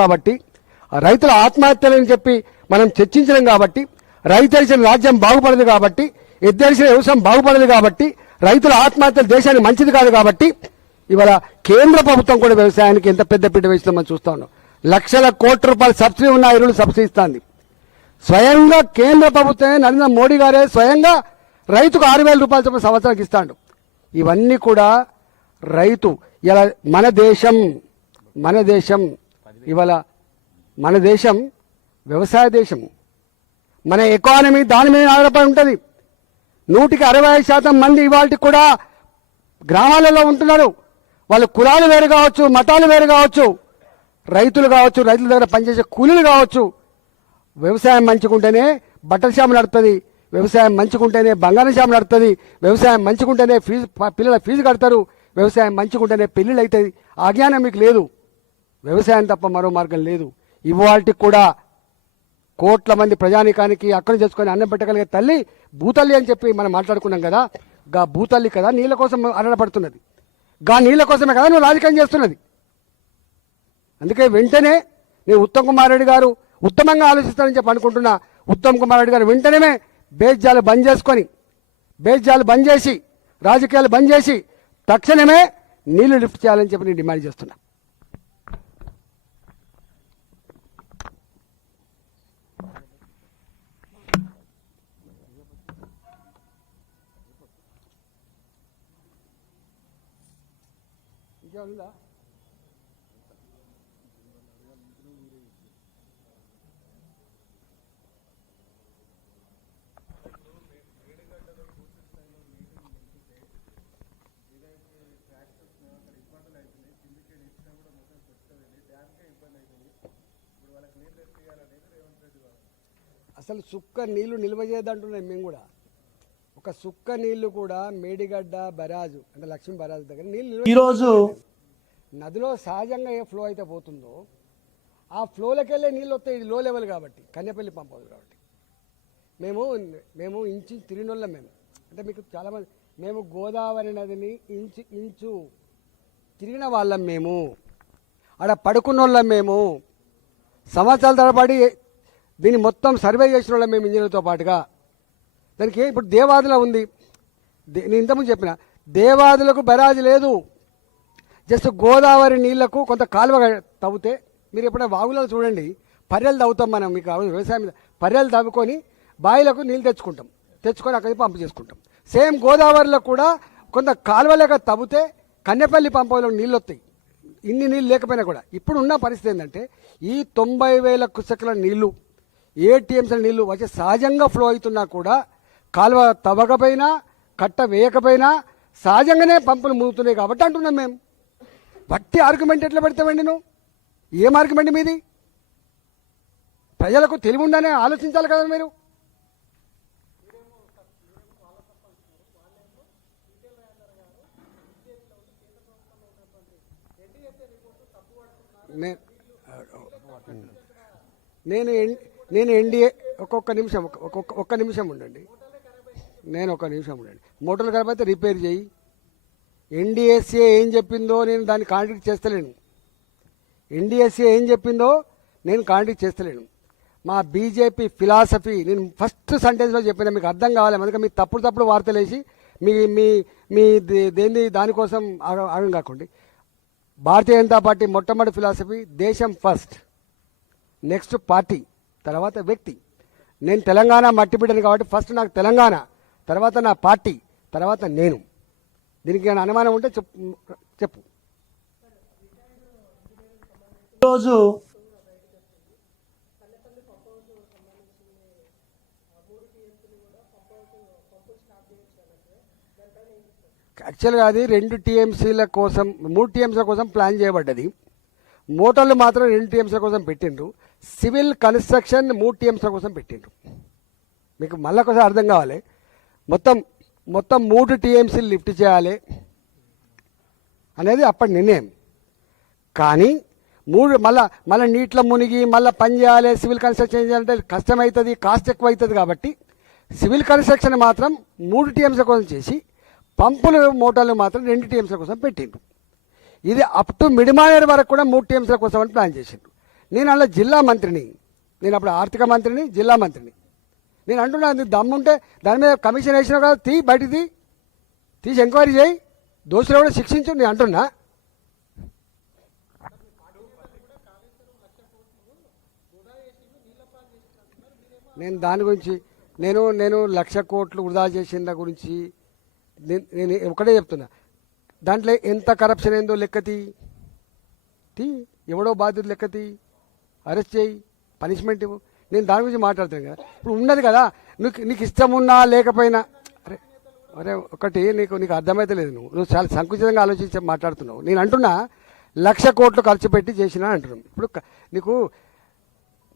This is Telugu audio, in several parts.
కాబట్టి రైతుల ఆత్మహత్యలని చెప్పి మనం చర్చించడం కాబట్టి రైతు రాజ్యం బాగుపడదు కాబట్టి ఎద్దేసిన వ్యవసాయం బాగుపడదు కాబట్టి రైతుల ఆత్మహత్యలు దేశానికి మంచిది కాదు కాబట్టి ఇవాళ కేంద్ర ప్రభుత్వం కూడా వ్యవసాయానికి ఎంత పెద్ద పీట వేస్తుందని చూస్తా ఉన్నాం. లక్షల కోట్ల రూపాయల సబ్సిడీ ఉన్న ఎరువులు సబ్సిడీ ఇస్తుంది. స్వయంగా కేంద్ర ప్రభుత్వమే నరేంద్ర మోడీ గారే స్వయంగా రైతుకు 6,000 రూపాయల చొప్పున సంవత్సరానికి ఇస్తాడు. ఇవన్నీ కూడా రైతు ఇలా మన దేశం ఇవాళ మన దేశం వ్యవసాయ దేశం. మన ఎకానమీ దాని మీద ఆధారపడి ఉంటుంది. 165% మంది ఇవాళకి కూడా గ్రామాలలో ఉంటున్నారు. వాళ్ళు కులాలు వేరు కావచ్చు, మతాలు వేరు కావచ్చు, రైతులు కావచ్చు, రైతుల దగ్గర పనిచేసే కూలీలు కావచ్చు. వ్యవసాయం మంచుకుంటేనే బట్టల షాపు నడుతుంది, వ్యవసాయం మంచుకుంటేనే బంగారం షాపు నడుతుంది, వ్యవసాయం మంచుకుంటేనే పిల్లల ఫీజు కడతారు, వ్యవసాయం మంచుకుంటేనే పెళ్లిళ్ళు అవుతుంది. ఆ జ్ఞానం మీకు లేదు. వ్యవసాయం తప్ప మరో మార్గం లేదు. ఇవాళకి కూడా కోట్ల మంది ప్రజానికానికి అక్కడి చేసుకొని అన్నం పెట్టగలిగే తల్లి భూతల్లి అని చెప్పి మనం మాట్లాడుకున్నాం కదా. గా భూతల్లి కదా నీళ్ళ కోసం అరణపడుతున్నది. గా నీళ్ళ కోసమే కదా నువ్వు రాజకీయం చేస్తున్నది. అందుకే వెంటనే నేను ఉత్తమ్ కుమార్ రెడ్డి గారు ఉత్తమంగా ఆలోచిస్తానని చెప్పి అనుకుంటున్నా. ఉత్తమ్ కుమార్ రెడ్డి గారు వెంటనే బేజ్జాలు బంద్ చేసి రాజకీయాలు బంద్ చేసి తక్షణమే నీళ్లు లిఫ్ట్ చేయాలని చెప్పి నేను డిమాండ్ చేస్తున్నా. ఇంకేముందా? అసలు సుక్క నీళ్లు నిల్వ చేయదంటున్నాం మేము కూడా. ఒక సుక్క నీళ్లు కూడా మేడిగడ్డ బరాజు అంటే లక్ష్మీ బరాజు దగ్గర నీళ్ళు ఈరోజు నదిలో సహజంగా ఏ ఫ్లో అయితే పోతుందో ఆ ఫ్లోలోకి వెళ్ళే నీళ్ళు వస్తాయి. ఇది లో లెవెల్ కాబట్టి కన్యపల్లి పంప్ అవుతుంది కాబట్టి మేము ఇంచు తిరిగినోళ్ళం. మేము అంటే మీకు చాలామంది మేము గోదావరి నదిని ఇంచు తిరిగిన వాళ్ళం. మేము ఆడ పడుకున్న వాళ్ళం. మేము సంవత్సరాల తరబడి దీన్ని మొత్తం సర్వే చేసిన వాళ్ళం మేము ఇంజనీర్లతో పాటుగా. దానికి ఇప్పుడు దేవాదుల ఉంది. నేను ఇంతకుముందు చెప్పిన దేవాదులకు బరాజు లేదు. జస్ట్ గోదావరి నీళ్లకు కొంత కాలువ తవ్వుతే మీరు ఎప్పుడైనా వాగులలో చూడండి, పర్రెలు తవ్వుతాం మనం. మీకు వ్యవసాయం మీద పర్రెలు తవ్వుకొని బావిలకు నీళ్ళు తెచ్చుకొని అక్కడికి పంపు చేసుకుంటాం. సేమ్ గోదావరిలో కూడా కొంత కాలువలేక తవ్వుతే కన్నెపల్లి పంపులో నీళ్ళు వస్తాయి. ఇన్ని నీళ్ళు లేకపోయినా కూడా ఇప్పుడు ఉన్న పరిస్థితి ఏంటంటే ఈ 90,000 క్యూసెక్ల నీళ్లు ATMల నీళ్లు వచ్చి సహజంగా ఫ్లో అవుతున్నా కూడా కాలువ తవ్వకపోయినా కట్ట వేయకపోయినా సహజంగానే పంపులు మునుగుతున్నాయి కాబట్టి అంటున్నాం మేము. బట్టి ఆర్గ్యుమెంట్ ఎట్లా పెడతామండి? నువ్వు ఏం ఆర్గ్యుమెంట్ మీది? ప్రజలకు తెలివి ఉందనే ఆలోచించాలి కదా మీరు. నేను ఎన్డీఏ ఒక్క నిమిషం ఉండండి. మోటార్లు ఖరాబ్ అయితే రిపేర్ చేయి. NDSA ఏం చెప్పిందో నేను దాన్ని కాంట్రాక్ట్ చేస్తలేను. NDSA ఏం చెప్పిందో నేను కాంట్రాక్ట్ చేస్తలేను. మా బీజేపీ ఫిలాసఫీ నేను ఫస్ట్ సెంటెన్స్లో చెప్పిన మీకు అర్థం కావాలి. అందుకే మీ తప్పుడు వార్తలు వేసి మీ దానికోసం అర్థం కాకండి. భారతీయ జనతా పార్టీ మొట్టమొదటి ఫిలాసఫీ దేశం ఫస్ట్, నెక్స్ట్ పార్టీ, తర్వాత వ్యక్తి. నేను తెలంగాణ మట్టి బిడ్డను కాబట్టి ఫస్ట్ నాకు తెలంగాణ, తర్వాత నా పార్టీ, తర్వాత నేను. దీనికి ఏమైనా అనుమానం ఉంటే చెప్పు. ఈరోజు యాక్చువల్గా అది 2 TMCల కోసం 3 TMCల కోసం ప్లాన్ చేయబడ్డది. మోటార్లు మాత్రం 2 TMCల కోసం పెట్టిండ్రు. సివిల్ కన్స్ట్రక్షన్ 3 TMCల కోసం పెట్టిండ్రు. మీకు మళ్ళీ ఒకసారి అర్థం కావాలి. మొత్తం 3 TMCలు లిఫ్ట్ చేయాలి అనేది అప్పటి నిర్ణయం. కానీ మళ్ళీ నీటిలో మునిగి మళ్ళీ పని చేయాలి, సివిల్ కన్స్ట్రక్షన్ చేయాలంటే కష్టమవుతుంది, కాస్ట్ ఎక్కువ అవుతుంది. కాబట్టి సివిల్ కన్స్ట్రక్షన్ మాత్రం 3 TMCల కోసం చేసి పంపులు మోటార్లు మాత్రం 2 TMCల కోసం పెట్టిండ్రు. ఇది అప్ టు మిడిమానేర్ వరకు కూడా 3 TMCల కోసం అని ప్లాన్ చేసిండ్రు. నేను అలా జిల్లా మంత్రిని, నేను అప్పుడు ఆర్థిక మంత్రిని, జిల్లా మంత్రిని. నేను అంటున్నా, నీకు దమ్ముంటే దాని మీద కమిషన్ వేసినావు కదా, బయటికి తీసి ఎంక్వైరీ చేయి, దోషులు కూడా శిక్షించు. నేను అంటున్నా. నేను దాని గురించి నేను 1,00,000 కోట్లు వృధా చేసిన గురించి నేను ఒకటే చెప్తున్నా. దాంట్లో ఎంత కరప్షన్ ఏందో లెక్కతి, ఎవడో బాధ్యత లెక్కతి, అరెస్ట్ చేయి, పనిష్మెంట్ ఇవ్వు. నేను దాని గురించి మాట్లాడుతాను కదా. ఇప్పుడు ఉన్నది కదా, నీకు ఇష్టం ఉన్నా లేకపోయినా, అరే అరే ఒకటి నీకు అర్థమైతే లేదు. నువ్వు చాలా సంకుచితంగా ఆలోచించి మాట్లాడుతున్నావు. నేను అంటున్నా 1,00,000 కోట్లు ఖర్చు పెట్టి చేసినా అంటున్నాం. ఇప్పుడు నీకు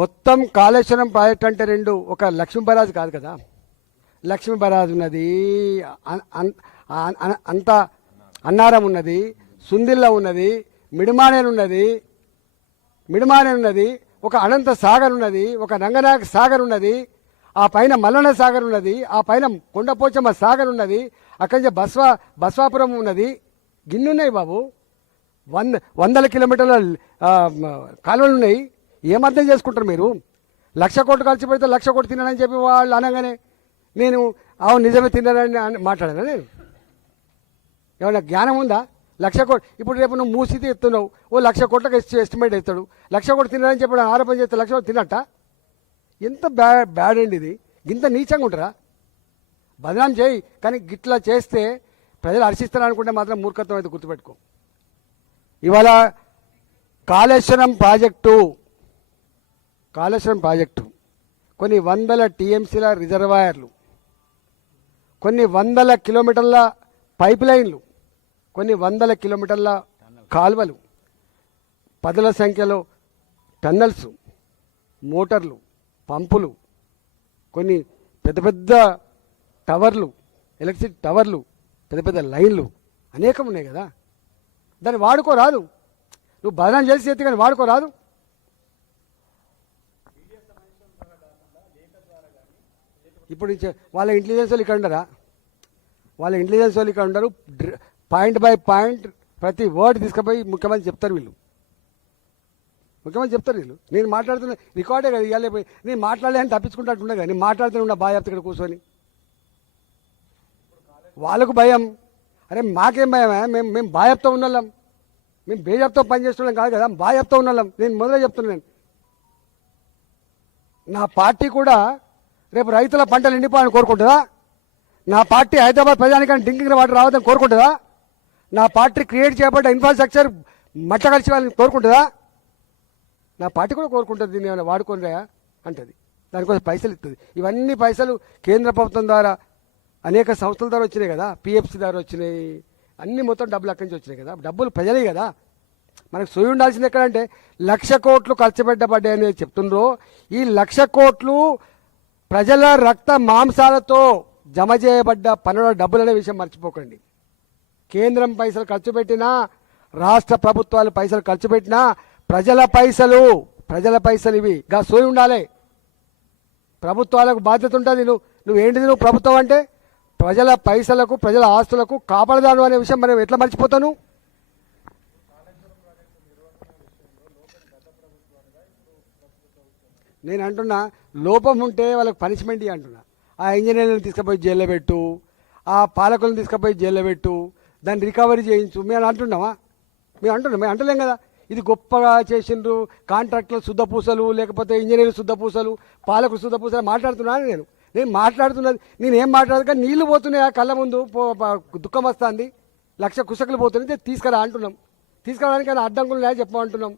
మొత్తం కాళేశ్వరం ప్రాజెక్ట్ అంటే రెండు, ఒక లక్ష్మీ బరాజ్ కాదు కదా. లక్ష్మీ బరాజ్ ఉన్నది, అంత అన్నారం ఉన్నది, సుందిల్ల ఉన్నది, మిడిమానేరు ఉన్నది, ఒక అనంత సాగర్ ఉన్నది, ఒక రంగనాయక సాగర్ ఉన్నది, ఆ పైన మల్లన్న సాగర్ ఉన్నది, ఆ పైన కొండపోచమ్మ సాగర్ ఉన్నది, అక్కడి నుంచి బస్వాపురం ఉన్నది. గిన్నున్నాయి బాబు, వందల కిలోమీటర్ల కాలువలు ఉన్నాయి. ఏమర్థం చేసుకుంటారు మీరు? 1,00,000 కోట్లు ఖర్చు పెడితే 1,00,000 కోట్లు తిన్నానని చెప్పి వాళ్ళు అనగానే నేను అవును నిజమే తిన్నానని మాట్లాడాను. నేను ఏమన్నా జ్ఞానం ఉందా? 1,00,000 కోట్లు ఇప్పుడు రేపు నువ్వు మూసితే ఎత్తున్నావు, ఓ 1,00,000 కోట్లకు ఎస్టిమేట్ ఇస్తాడు. 1,00,000 కోట్లు తిన్నానని చెప్పి ఆరోపణ చేస్తే 1,00,000 కోట్లు తిన్నట్ట? ఎంత బ్యాడ్ అండి ఇది. ఇంత నీచంగా ఉంటారా? బదనాం చేయి, కానీ గిట్లా చేస్తే ప్రజలు హర్షిస్తారు అనుకుంటే మాత్రం మూర్ఖత్వం అయితే గుర్తుపెట్టుకో. ఇవాళ కాళేశ్వరం ప్రాజెక్టు కొన్ని వందల టీఎంసీల రిజర్వాయర్లు, కొన్ని వందల కిలోమీటర్ల పైప్ లైన్లు, కొన్ని వందల కిలోమీటర్ల కాల్వలు, పదుల సంఖ్యలో టన్నల్స్, మోటార్లు, పంపులు, కొన్ని పెద్ద పెద్ద టవర్లు, ఎలక్ట్రిసిటీ టవర్లు, పెద్ద పెద్ద లైన్లు అనేకం ఉన్నాయి కదా. దాన్ని వాడుకోరాదు. నువ్వు బదనాం చేసి చేతి కానీ వాడుకోరాదు. ఇప్పుడు వాళ్ళ ఇంటెలిజెన్స్ వాళ్ళు ఇక్కడ ఉండరా? వాళ్ళ ఇంటెలిజెన్స్ వాళ్ళు ఇక్కడ ఉండరు. పాయింట్ బై పాయింట్ ప్రతి వర్డ్ తీసుకుపోయి ముఖ్యమంత్రి చెప్తారు వీళ్ళు. నేను మాట్లాడుతున్నా రికార్డే కదా ఇవ్వాలి. నేను మాట్లాడలేని తప్పించుకుంటున్నా కదా. నేను మాట్లాడుతున్నా బాగా చెప్తా ఇక్కడ కూర్చొని. వాళ్ళకు భయం. అరే మాకేం భయమా? మేము బాగా చెప్తా ఉన్నాం. మేము బేజాబ్తో పనిచేస్తున్నాం కాదు కదా, బాగా చెప్తా ఉన్నాం. నేను మొదలే చెప్తున్నాను. నా పార్టీ కూడా రేపు రైతుల పంటలు ఎండిపోవాలని కోరుకుంటుందా? నా పార్టీ హైదరాబాద్ ప్రజానికాన్ని డ్రింకింగ్ వాటర్ రావద్దని కోరుకుంటుందా? నా పార్టీ క్రియేట్ చేయబడ్డ ఇన్ఫ్రాస్ట్రక్చర్ మట్ట కలిసి వాళ్ళని కోరుకుంటుందా? నా పార్టీ కూడా కోరుకుంటుంది. దీన్ని ఏమైనా వాడుకోనిరా అంటది. దానికోసం పైసలు ఇస్తుంది. ఇవన్నీ పైసలు కేంద్ర ప్రభుత్వం ద్వారా అనేక సంస్థల ద్వారా వచ్చినాయి కదా, పిఎఫ్సి ద్వారా వచ్చినాయి. అన్ని మొత్తం డబ్బులు అక్కడి నుంచి వచ్చినాయి కదా. డబ్బులు ప్రజలే కదా. మనకు సోయి ఉండాల్సింది ఎక్కడంటే 1,00,000 కోట్లు ఖర్చు పెట్టబడ్డాయి అనేది చెప్తుండ్రో. ఈ 1,00,000 కోట్లు ప్రజల రక్త మాంసాలతో జమ చేయబడ్డ పన్నుల డబ్బులనే విషయం మర్చిపోకండి. కేంద్రం పైసలు ఖర్చు పెట్టినా, రాష్ట్ర ప్రభుత్వాలు పైసలు ఖర్చు పెట్టినా ప్రజల పైసలు ఇవి. గా సోయి ఉండాలి. ప్రభుత్వాలకు బాధ్యత ఉంటుంది. నువ్వేంటిది? నువ్వు ప్రభుత్వం అంటే ప్రజల పైసలకు, ప్రజల ఆస్తులకు కాపాడదాను అనే విషయం మనం ఎట్లా మర్చిపోతాను? నేను అంటున్నా, లోపం ఉంటే వాళ్ళకి పనిష్మెంట్ అంటున్నా. ఆ ఇంజనీర్లను తీసుకుపోయి జైల్లో పెట్టు, ఆ పాలకులను తీసుకుపోయి జైల్లో పెట్టు, దాన్ని రికవరీ చేయించు. మేము అంటున్నామా? మేము అంటలేం కదా. ఇది గొప్పగా చేసిండ్రు, కాంట్రాక్టులు శుద్ధపూసలు, లేకపోతే ఇంజనీర్లు శుద్ధపూసలు, పాలకులు శుద్ధపూసలు మాట్లాడుతున్నాను. నేను మాట్లాడుతున్నది నేనేం మాట్లాడదు, కానీ నీళ్లు పోతున్నాయి ఆ కళ్ళ ముందు, దుఃఖం వస్తుంది. 1,00,000 కుసకులు పోతున్నాయి, తీసుకురా అంటున్నాం. తీసుకురావడానికి ఆయన అడ్డంకులు చెప్పమంటున్నాం.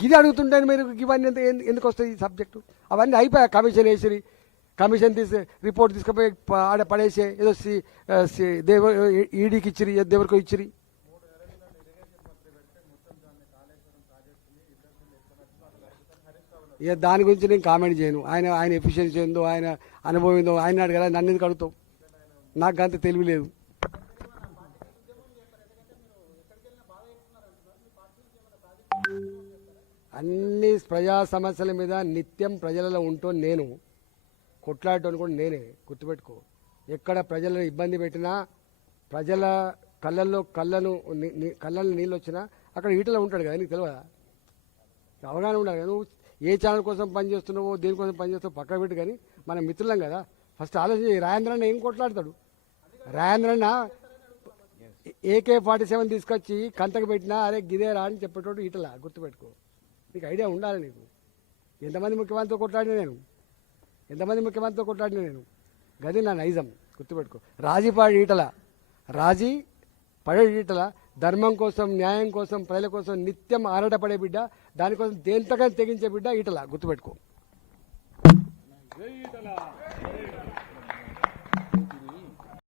గిది అడుగుతుంటే మీరు ఇవన్నీ ఎందుకు వస్తాయి ఈ సబ్జెక్టు? అవన్నీ అయిపోయా. కమిషన్ రిపోర్ట్ తీసుకుపోయి ఆడ పడేసే, ఏదో ఈడీకి ఇచ్చిరి, ఎవరికో ఇచ్చిరి. ఇక దాని గురించి నేను కామెంట్ చేయను. ఆయన ఎఫిషియన్సీ ఏందో, ఆయన అనుభవం ఏందో ఆయన అడగల, నన్ను ఎందుకు అడుగుతావు? నాకు అంత తెలివి లేదు. అన్ని ప్రజా సమస్యల మీద నిత్యం ప్రజలలో ఉంటూ నేను కొట్లాడటం కూడా నేనే. గుర్తుపెట్టుకో. ఎక్కడ ప్రజలను ఇబ్బంది పెట్టినా, ప్రజల కళ్ళల్లో నీళ్ళు వచ్చినా అక్కడ ఈటలో ఉంటాడు కదా. నీకు తెలియదా? అవగాహన ఉండాలి కదా. నువ్వు ఏ ఛానల్ కోసం పనిచేస్తున్నావో దేనికోసం పనిచేస్తావో పక్కన పెట్టి, కానీ మన మిత్రులం కదా, ఫస్ట్ ఆలోచన చేయి. రాజేంద్రన్న ఏం కొట్లాడతాడు? రాజేంద్రన్న AK-47 తీసుకొచ్చి కంతకు పెట్టినా అరే గిదేరా అని చెప్పేటోడు ఇటలా, గుర్తుపెట్టుకో. నీకు ఐడియా ఉండాలి. నీకు ఎంతమంది ముఖ్యమంత్రితో కొట్లాడినా నేను, గది నా నైజం, గుర్తుపెట్టుకో. రాజీ పడే ఈటల ధర్మం కోసం, న్యాయం కోసం, ప్రజల కోసం నిత్యం ఆరాటపడే బిడ్డ, దానికోసం దేంతగా తెగించే బిడ్డ ఈటల, గుర్తుపెట్టుకో.